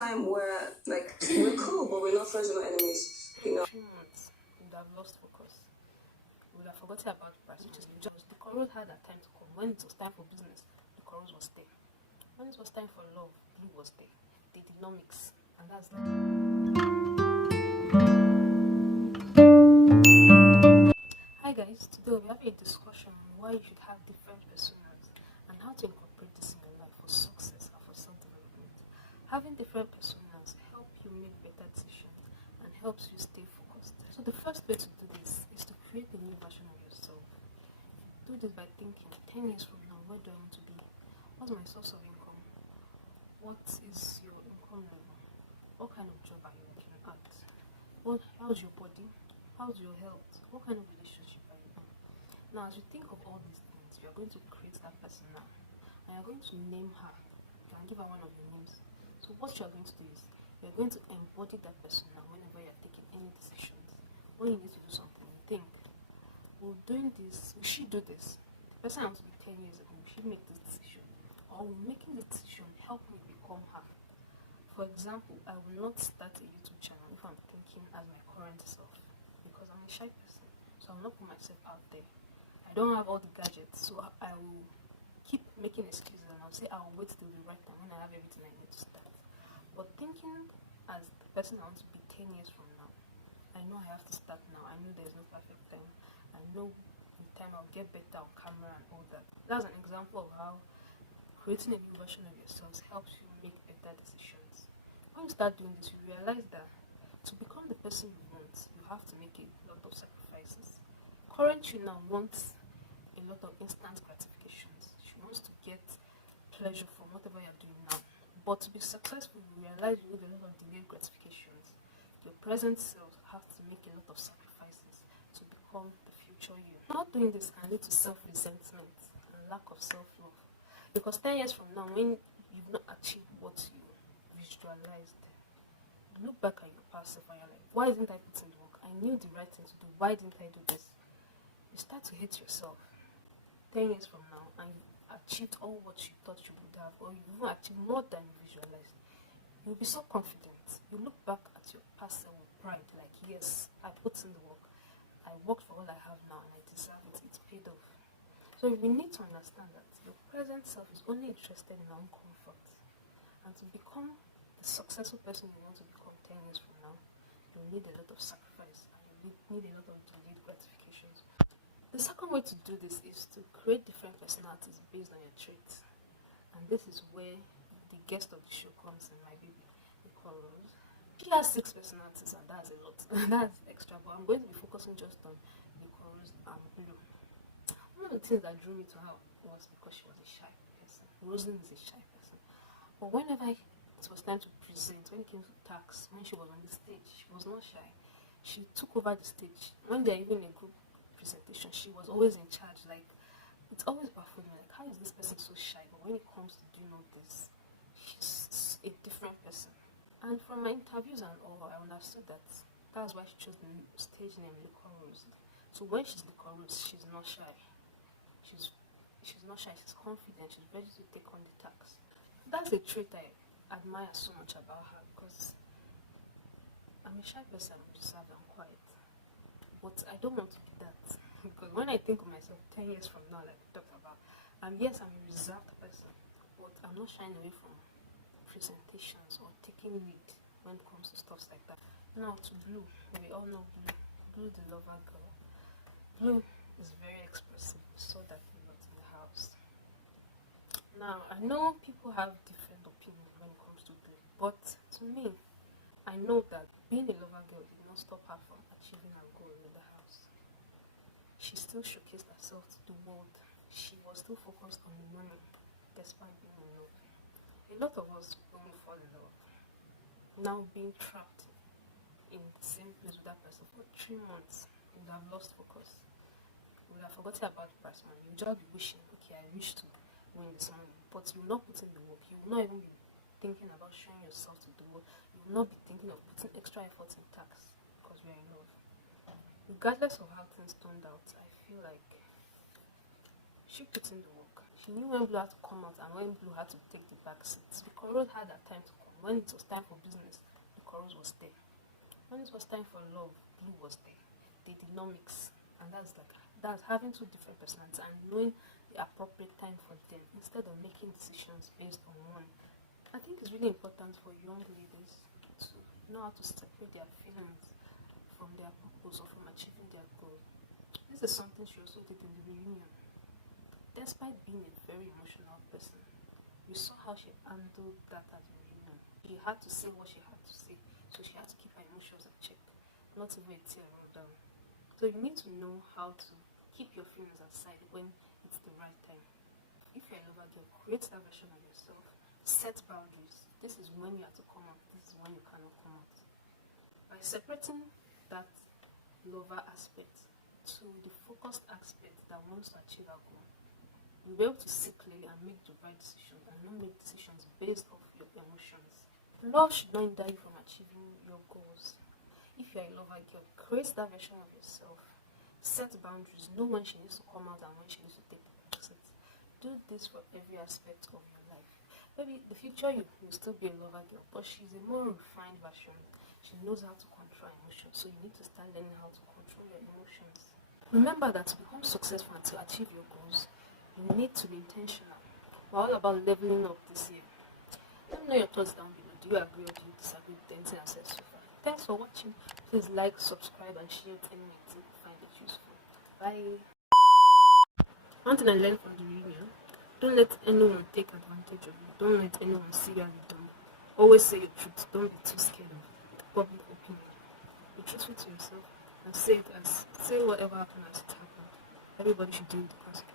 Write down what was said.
time where like we're cool, but we're not friends, we're not enemies. 3 months, you would have lost focus. You would have forgotten about the price, which is just the corals had that time to come. When it was time for business, the corals was there. When it was time for love, blue was there. They did not mix, and that's Hi guys, today we'll be having a discussion on why you should have different personas and how to incorporate this in your life for success and for self-development. Having different personas help you make better decisions and helps you stay focused. So the first way to do this is to create a new version of yourself. Do this by thinking 10 years from now, where do I want to be? What's my source of income? What is your income level? What kind of job are you looking at? How's your body? How's your health? What kind of relationship are you in? Now, as you think of all these things, you are going to create that person now. And you're going to name her. You can give her one of your names. So what you are going to do is, you're going to embody that person now whenever you're taking any decisions. When you need to do something, you think, well, doing this, we should do this. The person I want to be 10 years ago, we should make this decision. Or will making the decision help me become her? For example, I will not start a YouTube channel if I'm thinking as my current self, because I'm a shy person, so I will not put myself out there. I don't have all the gadgets, so I will keep making excuses and I'll say I'll wait till the right time when I have everything I need to start. But thinking as the person I want to be 10 years from now, I know I have to start now. I know there's no perfect time. I know in time I'll get better on camera and all that. That's an example of how creating a new version of yourselves helps you make better decisions. When you start doing this, you realize that to become the person you want, you have to make a lot of sacrifices. Current you now wants a lot of instant gratifications. She wants to get pleasure from whatever you're doing now. But to be successful, you realize you need a lot of delayed gratifications. Your present self have to make a lot of sacrifices to become the future you. Not doing this can lead to self-resentment and lack of self-love. Because 10 years from now, when you've not achieved what you visualized, you look back at your past self and you're like, why didn't I put in the work? I knew the right thing to do. Why didn't I do this? You start to hate yourself 10 years from now and you achieved all what you thought you would have, or you even achieved more than you visualized. You'll be so confident. You look back at your past self with pride, like, yes, I put in the work. I worked for what I have now and I deserve it. It's paid off. So you need to understand that your present self is only interested in your own comfort. And to become the successful person you want to become 10 years from now, you need a lot of sacrifice and you need a lot of delayed gratifications. The second way to do this is to create different personalities based on your traits. And this is where the guest of the show comes in, my baby, Liquorose. She has 6 personalities and that's a lot. That's extra, but I'm going to be focusing just on Liquorose and Blue. One of the things that drew me to her was because she was a shy person. Rosen is a shy person. But whenever it was time to present, when it came to tax, when she was on the stage, she was not shy. She took over the stage. When they're even in a group presentation, she was always in charge. Like, it's always baffled me. Like, how is this person so shy? But when it comes to doing all this, she's a different person. And from my interviews and all, I understood that that's why she chose the stage name Liquorose. So when she's Liquorose, she's not shy. She's not shy, she's confident, she's ready to take on the task. That's a trait I admire so much about her, because I'm a shy person, I'm reserved and quiet. But I don't want to be that. Because when I think of myself 10 years from now, like we talked about, yes, I'm a reserved person, but I'm not shying away from presentations or taking lead when it comes to stuff like that. Now to Blue, we all know Blue. Blue the lover girl. Blue is very expressive. We saw that a lot in the house. Now, I know people have different opinions when it comes to Blue, but to me, I know that being a lover girl did not stop her from achieving her goal in the house. She still showcased herself to the world. She was still focused on the money, despite being in love. A lot of us, when we fall in love, now being trapped in the same place with that person for 3 months, you would have lost focus. You would have forgotten about the person. You would just be wishing, okay, I wish to win this money, but you will not put in the work. You will not even be thinking about showing yourself to the world. You will not be thinking of putting extra effort in tax because we are in love. Regardless of how things turned out, I feel like she put in the work. She knew when Blue had to come out and when Blue had to take the back seat. Because Rose had that time to come When it was time for business, Liquorose was there. When it was time for love, Blue was there. They did not mix. And that's having two different personalities and knowing the appropriate time for them instead of making decisions based on one. I think it's really important for young ladies to know how to separate their feelings from their purpose or from achieving their goal. This is something she also did in the reunion. Despite being a very emotional person, we saw how she handled that at the reunion. She had to say what she had to say, so she had to keep her emotions in check, not even a tear roll down. So you need to know how to keep your feelings aside when it's the right time. If you're a lover girl, create that version of yourself. Set boundaries. This is when you have to come out. This is when you cannot come out. By separating that lover aspect to the focused aspect that wants to achieve our goal, you'll be able to see clearly and make the right decisions and not make decisions based off your emotions. Love should not hinder you from achieving your goals. If you're a lover girl, create that version of yourself. Set boundaries. Know when she needs to come out and when she needs to take the exit. Do this for every aspect of your life. Maybe in the future you will still be a lover girl, but she's a more refined version. She knows how to control emotions, so you need to start learning how to control your emotions. Remember that to become successful and to achieve your goals, you need to be intentional. We're all about leveling up this year. Let me know your thoughts down below. Do you agree or do you disagree with anything I said so far? Thanks for watching. Please like, subscribe, and share it anything you find it useful. Bye. One thing I learned from the reunion: don't let anyone take advantage of you. Don't let anyone see you as a dumb. Always say your truth. Don't be too scared of the public opinion. Be truthful to yourself and say whatever happened as it happened. Everybody should deal with the consequences.